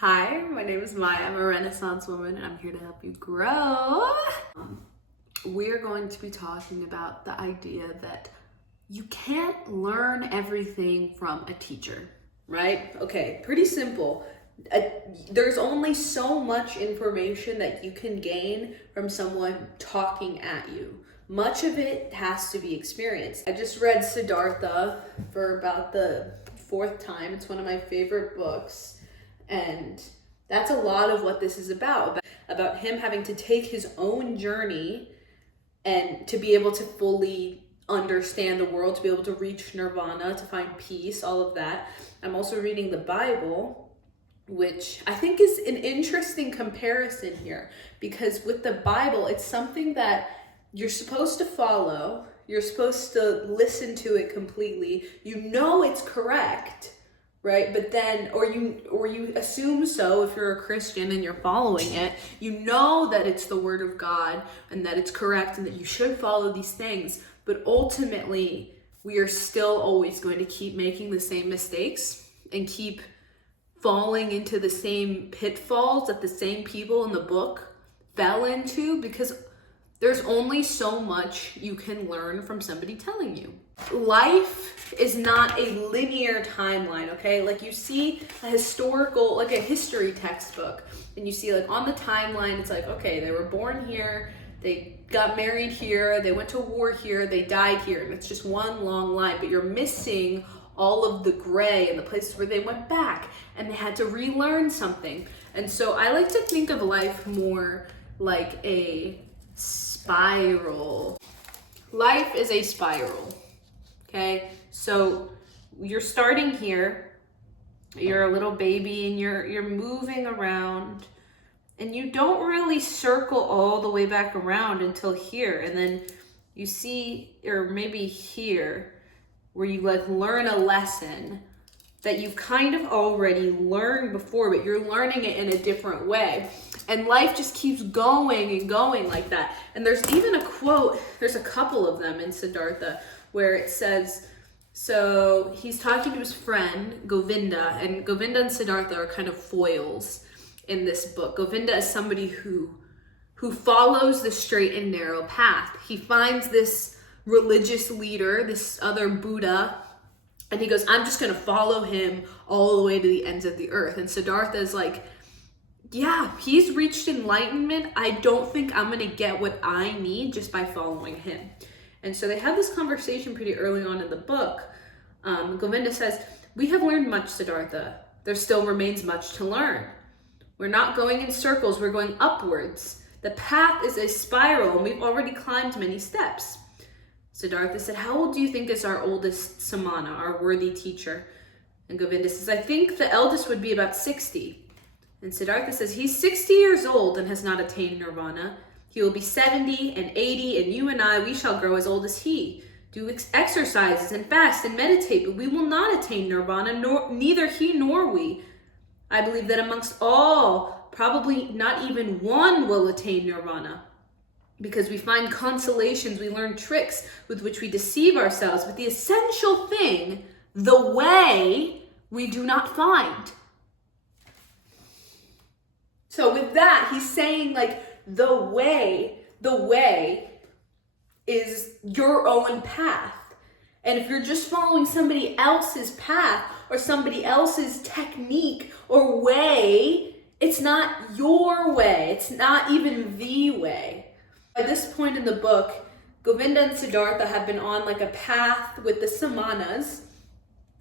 Hi, my name is Maya. I'm a Renaissance woman and I'm here to help you grow. We're going to be talking about the idea that you can't learn everything from a teacher, right? Okay, pretty simple. There's only so much information that you can gain from someone talking at you. Much of it has to be experienced. I just read Siddhartha for about the fourth time. It's one of my favorite books. And that's a lot of what this is about him having to take his own journey and to be able to fully understand the world, to be able to reach nirvana, to find peace, all of that. I'm also reading the Bible, which I think is an interesting comparison here, because with the Bible, it's something that you're supposed to follow. You're supposed to listen to it completely. You know it's correct, right? But then, or you assume so if you're a Christian and you're following it, you know that it's the word of God and that it's correct and that you should follow these things. But ultimately, we are still always going to keep making the same mistakes and keep falling into the same pitfalls that the same people in the book fell into, because there's only so much you can learn from somebody telling you. Life is not a linear timeline, okay? Like you see a historical, like a history textbook, and you see like on the timeline, it's like, okay, they were born here, they got married here, they went to war here, they died here, and it's just one long line, but you're missing all of the gray and the places where they went back and they had to relearn something. And so I like to think of life more like a spiral. Life is a spiral. Okay, so you're starting here, you're a little baby and you're moving around, and you don't really circle all the way back around until here, and then you see, or maybe here, where you like learn a lesson that you've kind of already learned before, but you're learning it in a different way. And life just keeps going and going like that. And there's even a quote, there's a couple of them in Siddhartha, where it says, so he's talking to his friend Govinda, and Govinda and Siddhartha are kind of foils in this book. Govinda is somebody who follows the straight and narrow path. He finds this religious leader, this other Buddha, and he goes, I'm just going to follow him all the way to the ends of the earth. And Siddhartha is like, yeah, he's reached enlightenment. I don't think I'm going to get what I need just by following him. And so they have this conversation pretty early on in the book. Govinda says, we have learned much, Siddhartha. There still remains much to learn. We're not going in circles, we're going upwards. The path is a spiral and we've already climbed many steps. Siddhartha said, how old do you think is our oldest Samana, our worthy teacher? And Govinda says, I think the eldest would be about 60. And Siddhartha says, he's 60 years old and has not attained nirvana. He will be 70 and 80, and you and I, we shall grow as old as he. Do exercises and fast and meditate, but we will not attain nirvana, neither he nor we. I believe that amongst all, probably not even one will attain nirvana, because we find consolations, we learn tricks with which we deceive ourselves. But the essential thing, the way, we do not find. So with that, he's saying like the way is your own path. And if you're just following somebody else's path or somebody else's technique or way, it's not your way. It's not even the way. By this point in the book, Govinda and Siddhartha have been on like a path with the Samanas,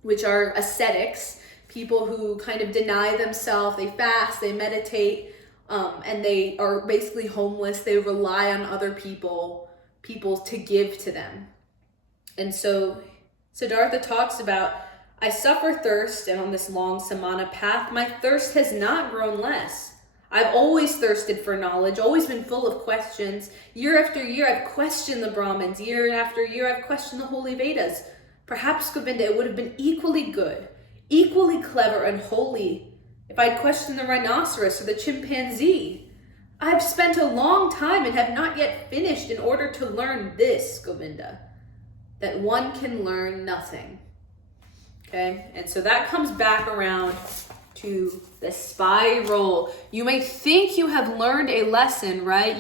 which are ascetics, people who kind of deny themselves, they fast, they meditate, and they are basically homeless. They rely on other people to give to them. And so Siddhartha talks about, I suffer thirst, and on this long samana path, my thirst has not grown less. I've always thirsted for knowledge, always been full of questions. Year after year, I've questioned the Brahmins. Year after year, I've questioned the holy Vedas. Perhaps, Govinda, it would have been equally good, equally clever and holy if I'd questioned the rhinoceros or the chimpanzee. I've spent a long time and have not yet finished in order to learn this, Govinda, that one can learn nothing. Okay, and so that comes back around to the spiral. You may think you have learned a lesson, right?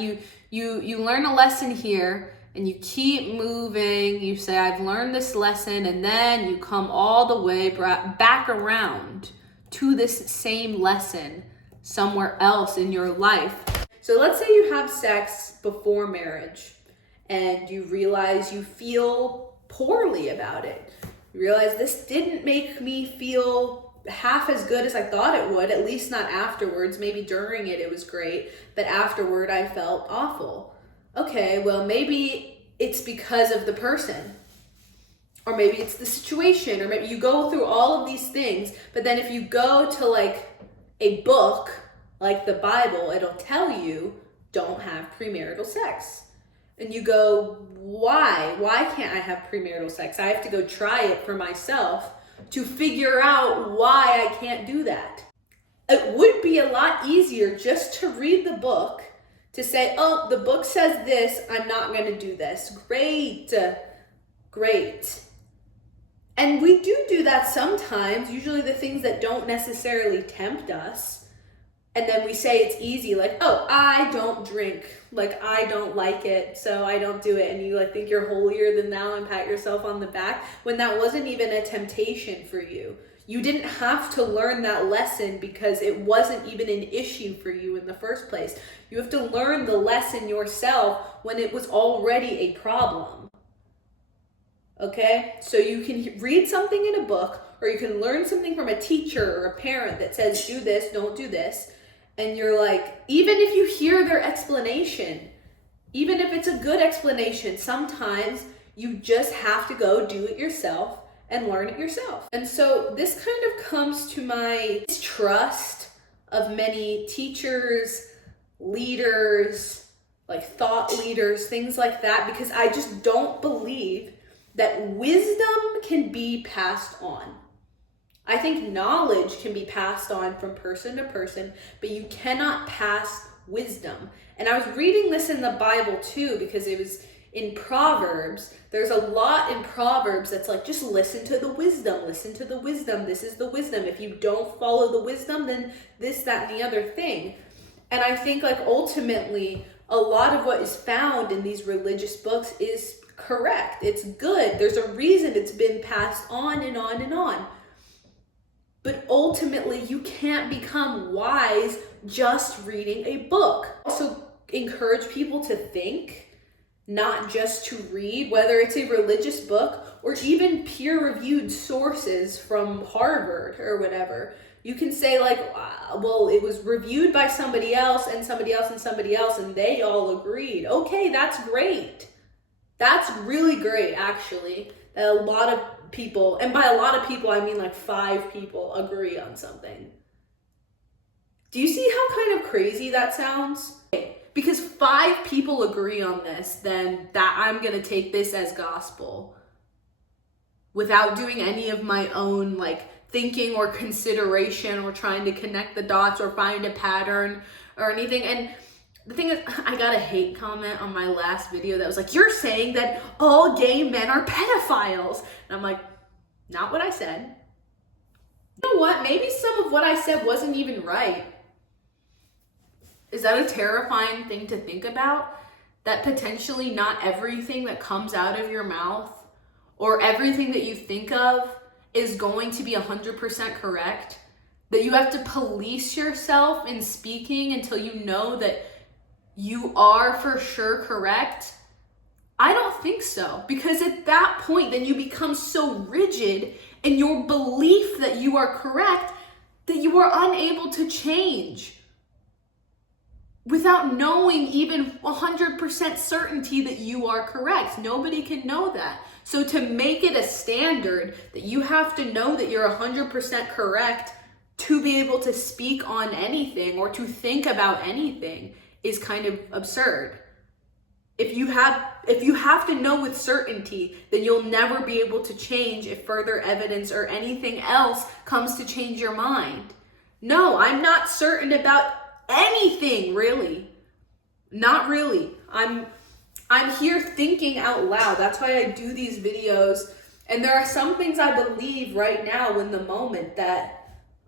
You learn a lesson here and you keep moving. You say, I've learned this lesson, and then you come all the way back around to this same lesson somewhere else in your life. So let's say you have sex before marriage and you realize you feel poorly about it. You realize this didn't make me feel half as good as I thought it would, at least not afterwards. Maybe during it was great, but afterward I felt awful. Okay, well, maybe it's because of the person, or maybe it's the situation, or maybe you go through all of these things, but then if you go to like a book like the Bible, it'll tell you don't have premarital sex. And you go, why? Why can't I have premarital sex? I have to go try it for myself to figure out why I can't do that. It would be a lot easier just to read the book, to say, oh, the book says this, I'm not going to do this. Great. And we do that sometimes, usually the things that don't necessarily tempt us. And then we say it's easy, like, oh, I don't drink, like I don't like it, so I don't do it. And you like think you're holier than thou and pat yourself on the back when that wasn't even a temptation for you. You didn't have to learn that lesson because it wasn't even an issue for you in the first place. You have to learn the lesson yourself when it was already a problem. Okay? So you can read something in a book, or you can learn something from a teacher or a parent that says, do this, don't do this. And you're like, even if you hear their explanation, even if it's a good explanation, sometimes you just have to go do it yourself and learn it yourself. And so this kind of comes to my distrust of many teachers, leaders, like thought leaders, things like that, because I just don't believe that wisdom can be passed on. I think knowledge can be passed on from person to person, but you cannot pass wisdom. And I was reading this in the Bible too, because it was in Proverbs. There's a lot in Proverbs that's like, just listen to the wisdom, listen to the wisdom. This is the wisdom. If you don't follow the wisdom, then this, that, and the other thing. And I think like ultimately, a lot of what is found in these religious books is correct. It's good. There's a reason it's been passed on and on and on. But ultimately, you can't become wise just reading a book. Also, encourage people to think, not just to read, whether it's a religious book or even peer-reviewed sources from Harvard or whatever. You can say like, well, it was reviewed by somebody else and somebody else and somebody else, and they all agreed. Okay, that's great. That's really great, actually. That a lot of people, and by a lot of people, I mean like 5 people agree on something. Do you see how kind of crazy that sounds? Because 5 people agree on this, then that I'm going to take this as gospel without doing any of my own like thinking or consideration or trying to connect the dots or find a pattern or anything. And the thing is, I got a hate comment on my last video that was like, you're saying that all gay men are pedophiles. And I'm like, not what I said. You know what? Maybe some of what I said wasn't even right. Is that a terrifying thing to think about? That potentially not everything that comes out of your mouth or everything that you think of is going to be 100% correct? That you have to police yourself in speaking until you know that you are for sure correct? I don't think so, because at that point, then you become so rigid in your belief that you are correct that you are unable to change without knowing even 100% certainty that you are correct. Nobody can know that. So to make it a standard that you have to know that you're 100% correct to be able to speak on anything or to think about anything is kind of absurd. If you have to know with certainty, then you'll never be able to change if further evidence or anything else comes to change your mind. No, I'm not certain about anything, really. Not really. I'm here thinking out loud. That's why I do these videos. And there are some things I believe right now in the moment that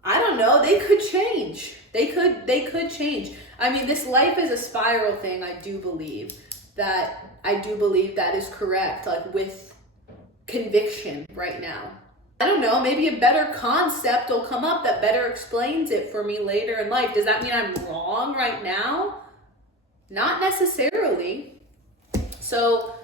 I don't know, they could change. They could change. I mean, this life is a spiral thing. I do believe that is correct, like with conviction right now. I don't know, maybe a better concept will come up that better explains it for me later in life. Does that mean I'm wrong right now? Not necessarily. So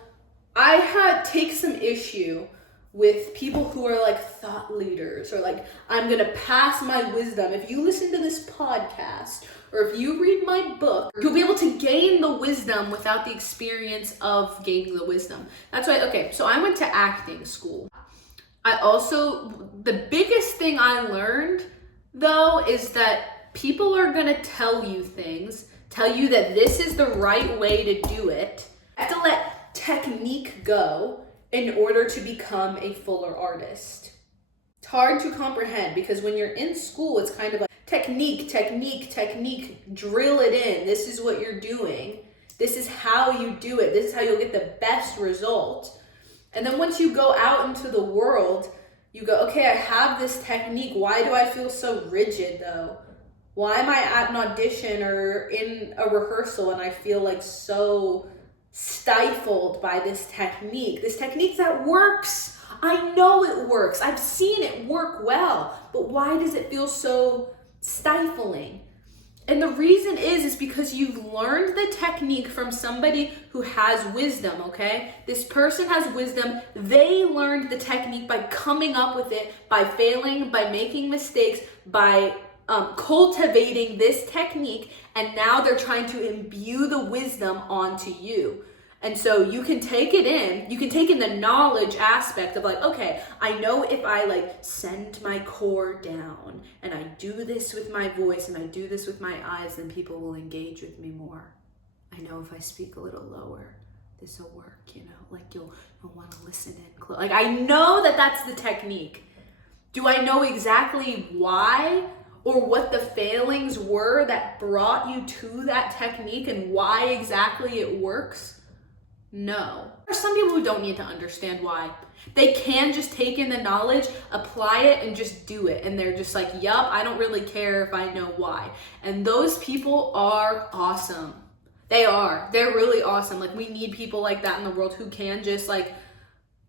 I take some issue with people who are like thought leaders or like, I'm gonna pass my wisdom. If you listen to this podcast or if you read my book, you'll be able to gain the wisdom without the experience of gaining the wisdom. That's why, okay, so I went to acting school. The biggest thing I learned though is that people are gonna tell you things, tell you that this is the right way to do it. I have to let technique go in order to become a fuller artist. It's hard to comprehend because when you're in school, it's kind of like technique, drill it in. This is what you're doing. This is how you do it. This is how you'll get the best result. And then once you go out into the world, you go, okay, I have this technique. Why do I feel so rigid though? Why am I at an audition or in a rehearsal and I feel like so stifled by this technique that works? I know it works. I've seen it work well, but why does it feel so stifling? And the reason is because you've learned the technique from somebody who has wisdom, okay? This person has wisdom. They learned the technique by coming up with it, by failing, by making mistakes, by cultivating this technique, and now they're trying to imbue the wisdom onto you. And so you can take it in, you can take in the knowledge aspect of like, okay, I know if I like send my core down and I do this with my voice and I do this with my eyes, then people will engage with me more. I know if I speak a little lower, this will work, you know, like you'll want to listen in. Like I know that that's the technique. Do I know exactly why or what the failings were that brought you to that technique and why exactly it works? No. There are some people who don't need to understand why. They can just take in the knowledge, apply it, and just do it. And they're just like, yup, I don't really care if I know why. And those people are awesome. They are. They're really awesome. Like we need people like that in the world who can just like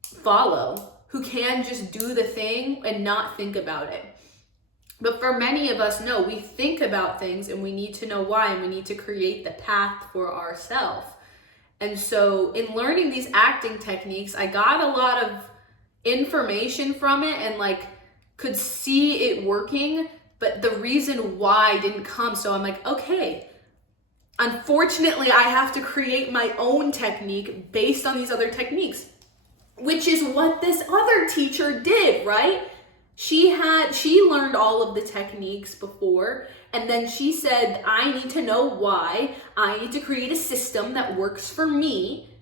follow, who can just do the thing and not think about it. But for many of us, no, we think about things and we need to know why, and we need to create the path for ourselves. And so in learning these acting techniques, I got a lot of information from it and like could see it working, but the reason why didn't come. So I'm like, okay, unfortunately, I have to create my own technique based on these other techniques, which is what this other teacher did, right? She learned all of the techniques before, and then she said, I need to know why. I need to create a system that works for me.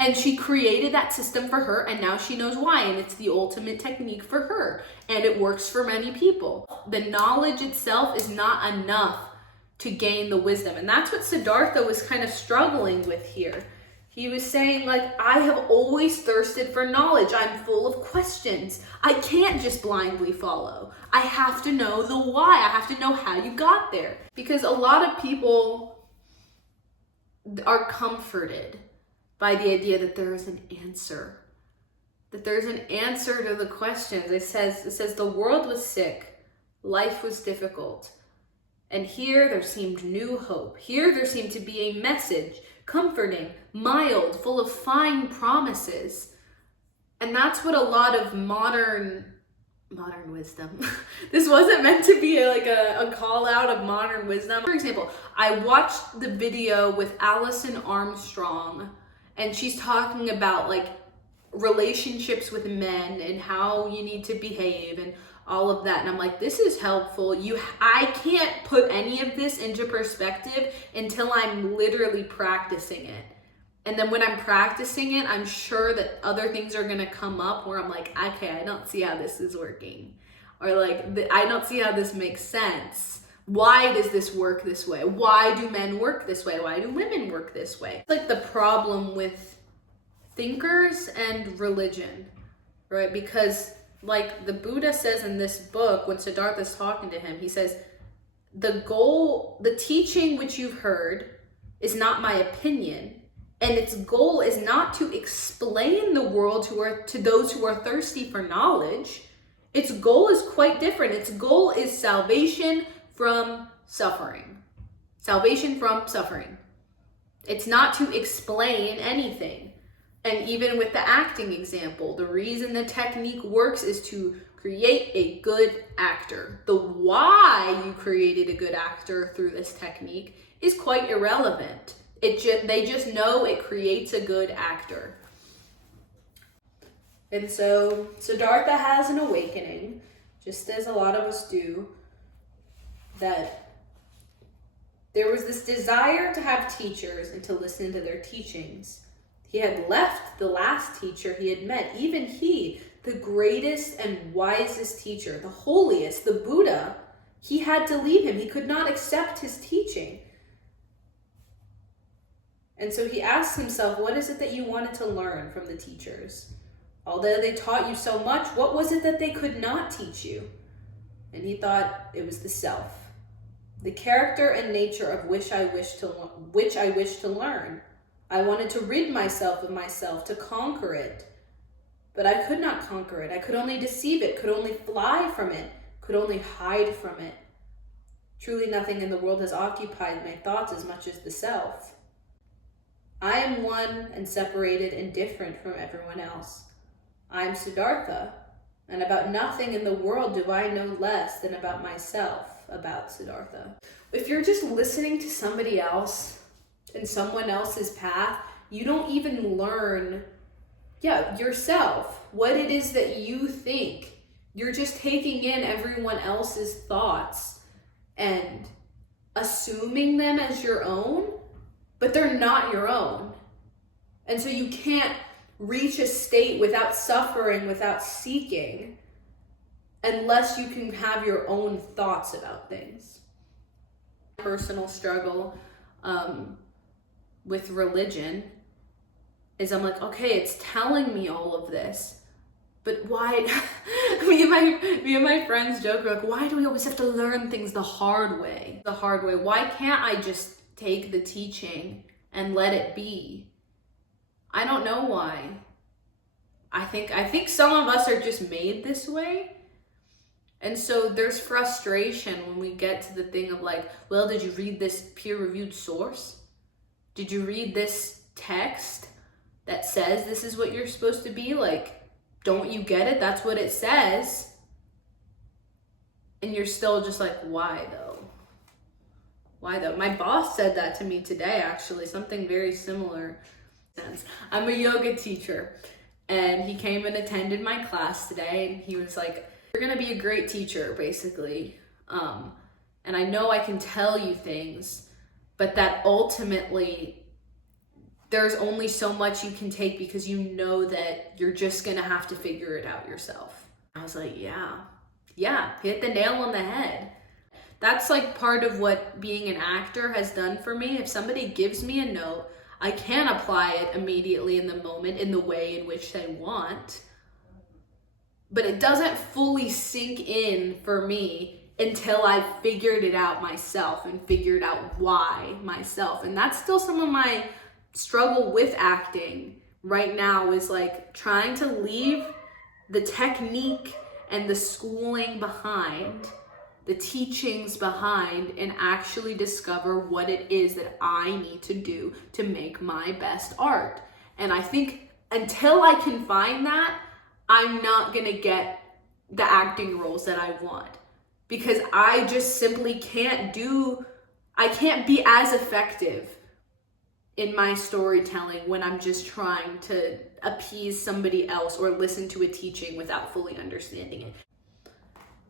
And she created that system for her, and now she knows why, and it's the ultimate technique for her, and it works for many people. The knowledge itself is not enough to gain the wisdom, and that's what Siddhartha was kind of struggling with here. He was saying, like, I have always thirsted for knowledge. I'm full of questions. I can't just blindly follow. I have to know the why. I have to know how you got there. Because a lot of people are comforted by the idea that there is an answer. That there's an answer to the questions. It says the world was sick. Life was difficult. And here there seemed new hope. Here there seemed to be a message, comforting, mild, full of fine promises. And that's what a lot of modern wisdom. This wasn't meant to be a call out of modern wisdom. For example, I watched the video with Alison Armstrong, and she's talking about like relationships with men and how you need to behave and all of that. And I'm like, this is helpful. I can't put any of this into perspective until I'm literally practicing it. And then when I'm practicing it, I'm sure that other things are gonna come up where I'm like, okay, I don't see how this is working. Or like, I don't see how this makes sense. Why does this work this way? Why do men work this way? Why do women work this way? It's like the problem with thinkers and religion, right? Because like the Buddha says in this book, when Siddhartha's talking to him, he says, the teaching which you've heard is not my opinion, and its goal is not to explain the world to those who are thirsty for knowledge. Its goal is quite different. Its goal is salvation from suffering. Salvation from suffering. It's not to explain anything. And even with the acting example, the reason the technique works is to create a good actor. The why you created a good actor through this technique is quite irrelevant. They just know it creates a good actor. And so Siddhartha has an awakening, just as a lot of us do, that there was this desire to have teachers and to listen to their teachings. He had left the last teacher he had met, even he, the greatest and wisest teacher, the holiest, the Buddha. He had to leave him. He could not accept his teaching. And so he asked himself, what is it that you wanted to learn from the teachers? Although they taught you so much, what was it that they could not teach you? And he thought it was the self, the character and nature of which I wish to learn. I wanted to rid myself of myself, to conquer it. But I could not conquer it. I could only deceive it, could only fly from it, could only hide from it. Truly nothing in the world has occupied my thoughts as much as the self. I am one and separated and different from everyone else. I am Siddhartha, and about nothing in the world do I know less than about myself, about Siddhartha. If you're just listening to somebody else in someone else's path, you don't even learn, yourself, what it is that you think. You're just taking in everyone else's thoughts and assuming them as your own, but they're not your own. And so you can't reach a state without suffering, without seeking, unless you can have your own thoughts about things. Personal struggle with religion is I'm like, okay, it's telling me all of this, but why? me and my friends joke, we're like, why do we always have to learn things the hard way? Why can't I just take the teaching and let it be? I don't know why. I think some of us are just made this way. And so there's frustration when we get to the thing of like, well, did you read this peer-reviewed source? Did you read this text that says this is what you're supposed to be? Like, don't you get it? That's what it says. And you're still just like, why though? Why though? My boss said that to me today, actually, something very similar. I'm a yoga teacher, and he came and attended my class today, and he was like, you're gonna be a great teacher, basically. And I know I can tell you things, but that ultimately there's only so much you can take because you know that you're just gonna have to figure it out yourself. I was like, yeah, hit the nail on the head. That's like part of what being an actor has done for me. If somebody gives me a note, I can apply it immediately in the moment in the way in which they want, but it doesn't fully sink in for me until I've figured it out myself and figured out why myself. And that's still some of my struggle with acting right now, is like trying to leave the technique and the schooling behind, the teachings behind, and actually discover what it is that I need to do to make my best art. And I think until I can find that, I'm not gonna get the acting roles that I want, because I just simply can't be as effective in my storytelling when I'm just trying to appease somebody else or listen to a teaching without fully understanding it.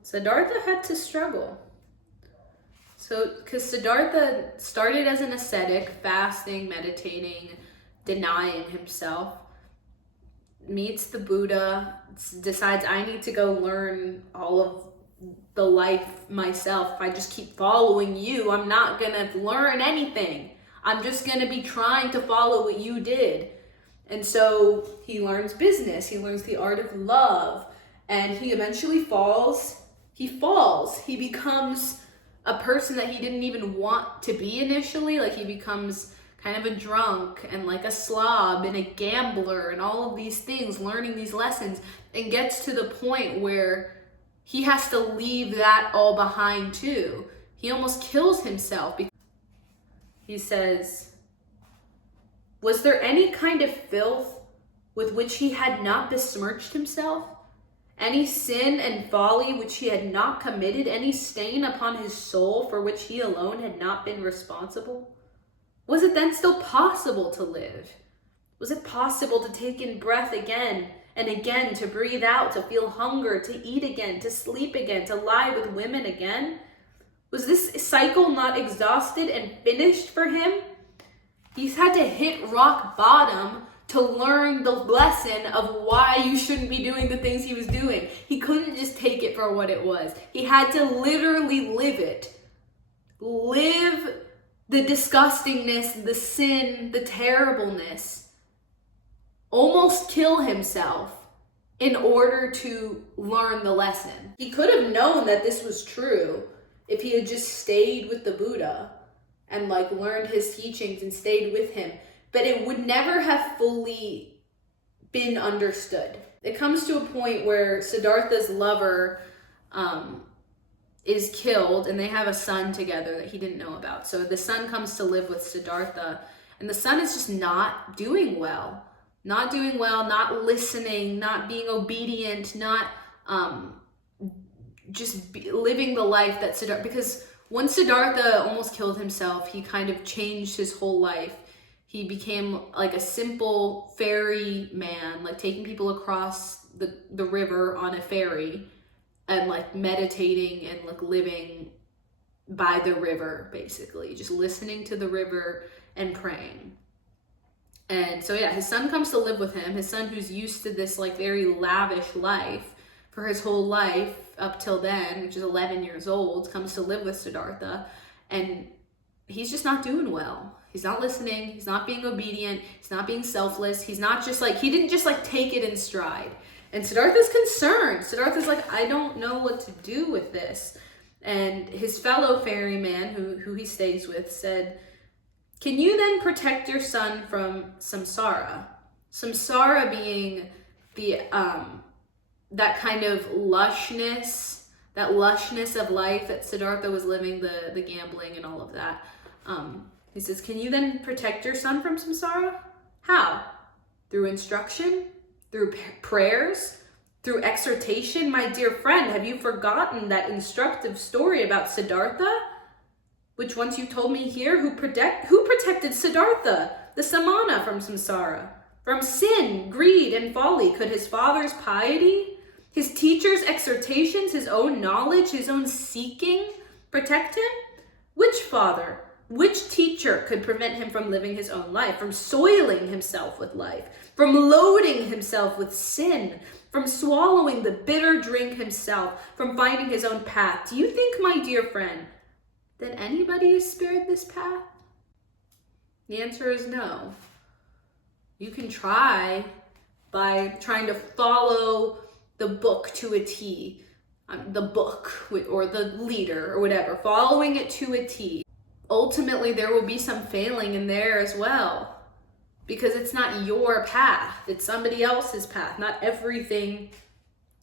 Siddhartha had to struggle. So, because Siddhartha started as an ascetic, fasting, meditating, denying himself, meets the Buddha, decides I need to go learn all of the life myself. If I just keep following you, I'm not gonna learn anything. I'm just gonna be trying to follow what you did. And so he learns business, he learns the art of love, and he eventually falls. He falls. He becomes a person that he didn't even want to be initially. Like, he becomes kind of a drunk and like a slob and a gambler and all of these things, learning these lessons, and gets to the point where he has to leave that all behind too. He almost kills himself because he says, "Was there any kind of filth with which he had not besmirched himself? Any sin and folly which he had not committed? Any stain upon his soul for which he alone had not been responsible? Was it then still possible to live? Was it possible to take in breath again and again, to breathe out, to feel hunger, to eat again, to sleep again, to lie with women again? Was this cycle not exhausted and finished for him? He's had to hit rock bottom to learn the lesson of why you shouldn't be doing the things he was doing. He couldn't just take it for what it was. He had to literally live it. Live the disgustingness, the sin, the terribleness. Almost kill himself in order to learn the lesson. He could have known that this was true if he had just stayed with the Buddha and like learned his teachings and stayed with him. But it would never have fully been understood. It comes to a point where Siddhartha's lover is killed, and they have a son together that he didn't know about. So the son comes to live with Siddhartha, and the son is just not doing well. Not doing well, not listening, not being obedient, not living the life that Siddhartha, because when Siddhartha almost killed himself, he kind of changed his whole life. He became like a simple ferry man, like taking people across the river on a ferry and like meditating and like living by the river, basically, just listening to the river and praying. And so yeah, his son comes to live with him, his son who's used to this like very lavish life for his whole life up till then, which is 11 years old, comes to live with Siddhartha, and he's just not doing well. He's not listening. He's not being obedient. He's not being selfless. He's not just like, he didn't just like take it in stride. And Siddhartha's concerned. Siddhartha's like, I don't know what to do with this. And his fellow ferryman who he stays with said, "Can you then protect your son from samsara?" Samsara being the, that kind of lushness, of life that Siddhartha was living, the gambling and all of that. He says, "Can you then protect your son from samsara? How? Through instruction? Through prayers? Through exhortation? My dear friend, have you forgotten that instructive story about Siddhartha, which once you told me here? Who protected Siddhartha, the samana, from samsara? From sin, greed, and folly? Could his father's piety, his teacher's exhortations, his own knowledge, his own seeking protect him? Which father, which teacher could prevent him from living his own life, from soiling himself with life, from loading himself with sin, from swallowing the bitter drink himself, from finding his own path? Do you think, my dear friend, that anybody is spared this path?" The answer is no. You can try by trying to follow the book to a T, the book or the leader or whatever, following it to a T. Ultimately, there will be some failing in there as well, because it's not your path, it's somebody else's path. Not everything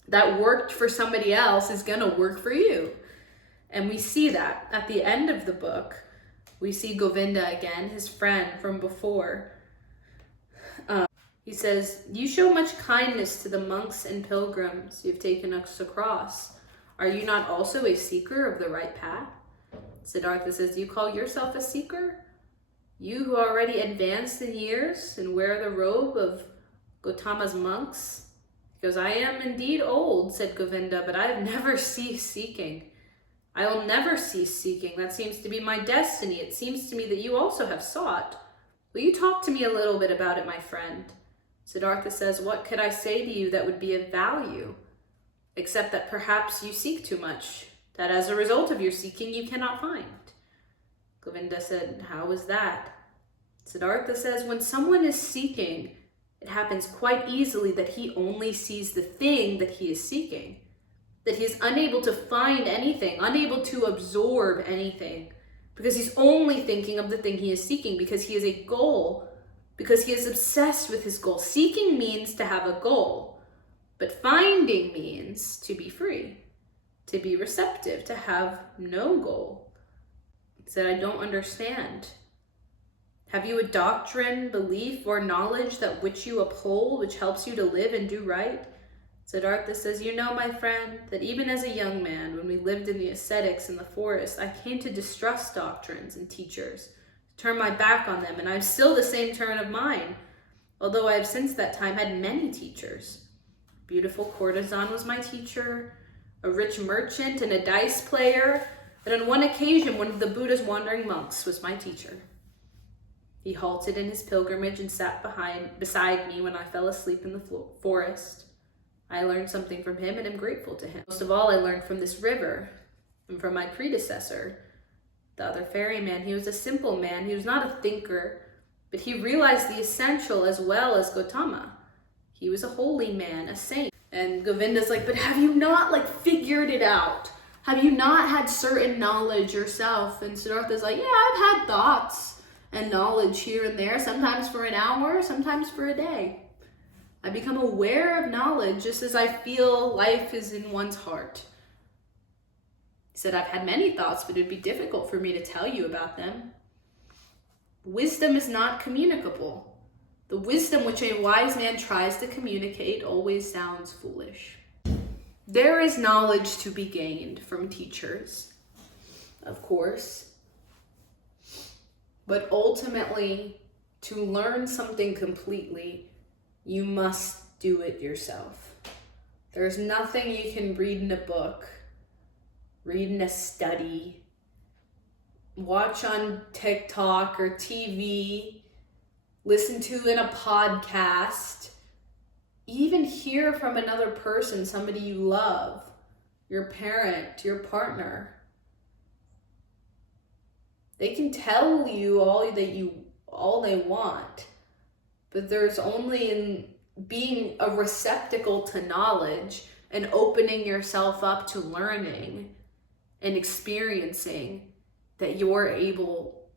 that worked for somebody else is gonna work for you. And we see that at the end of the book. We see Govinda again, his friend from before. He says, "You show much kindness to the monks and pilgrims you've taken us across. Are you not also a seeker of the right path?" Siddhartha says, "You call yourself a seeker? You who are already advanced in years and wear the robe of Gautama's monks?" He goes, "I am indeed old," said Govinda, "but I have never ceased seeking. I will never cease seeking. That seems to be my destiny. It seems to me that you also have sought. Will you talk to me a little bit about it, my friend?" Siddhartha says, "What could I say to you that would be of value, except that perhaps you seek too much, that as a result of your seeking you cannot find?" Govinda said, "How is that?" Siddhartha says, "When someone is seeking, it happens quite easily that he only sees the thing that he is seeking, that he is unable to find anything, unable to absorb anything, because he's only thinking of the thing he is seeking, because he has a goal, because he is obsessed with his goal. Seeking means to have a goal, but finding means to be free, to be receptive, to have no goal. He said, I don't understand. Have you a doctrine, belief, or knowledge that which you uphold, which helps you to live and do right? Siddhartha says, you know, my friend, that even as a young man, when we lived in the ascetics in the forest, I came to distrust doctrines and teachers, turn my back on them, and I'm still the same turn of mind, although I have since that time had many teachers. Beautiful courtesan was my teacher, a rich merchant and a dice player, but on one occasion, one of the Buddha's wandering monks was my teacher. He halted in his pilgrimage and sat beside me when I fell asleep in the forest. I learned something from him and am grateful to him. Most of all, I learned from this river and from my predecessor, the other ferryman. He was a simple man. He was not a thinker, but he realized the essential as well as Gautama. He was a holy man, a saint. And Govinda's like, but have you not figured it out? Have you not had certain knowledge yourself? And Siddhartha's like, yeah, I've had thoughts and knowledge here and there, sometimes for an hour, sometimes for a day. I become aware of knowledge just as I feel life is in one's heart. He said, I've had many thoughts, but it'd be difficult for me to tell you about them. Wisdom is not communicable. The wisdom which a wise man tries to communicate always sounds foolish. There is knowledge to be gained from teachers, of course. But ultimately, to learn something completely, you must do it yourself. There's nothing you can read in a book, read in a study, watch on TikTok or TV, listen to in a podcast, even hear from another person, somebody you love, your parent, your partner. They can tell you all they want, but there's only in being a receptacle to knowledge and opening yourself up to learning and experiencing that you're able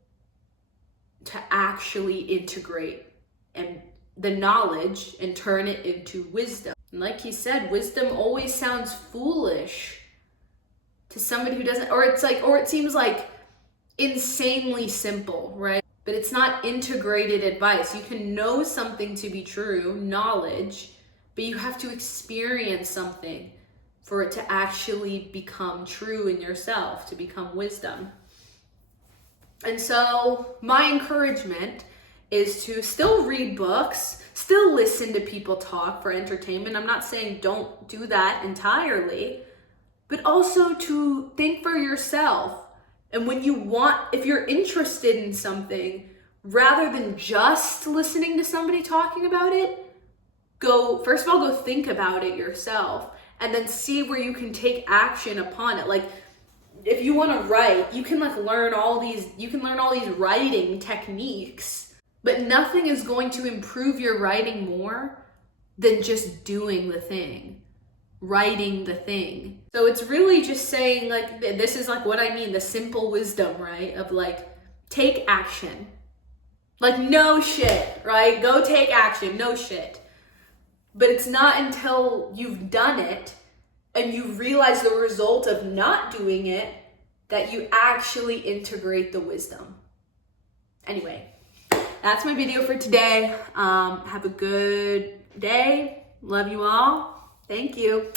to actually integrate and the knowledge and turn it into wisdom. And like he said, wisdom always sounds foolish to somebody who doesn't, or it seems like insanely simple, right? But it's not integrated advice. You can know something to be true, knowledge, but you have to experience something for it to actually become true in yourself, to become wisdom. And so my encouragement is to still read books, still listen to people talk for entertainment. I'm not saying don't do that entirely, but also to think for yourself. And if you're interested in something, rather than just listening to somebody talking about it, first of all, go think about it yourself and then see where you can take action upon it. Like, if you want to write, you can learn all these writing techniques, but nothing is going to improve your writing more than just doing the thing. Writing the thing. So it's really just saying this is what I mean, the simple wisdom, right? Of take action. No shit, right? Go take action, no shit. But it's not until you've done it and you realize the result of not doing it that you actually integrate the wisdom. Anyway, that's my video for today. Have a good day. Love you all. Thank you.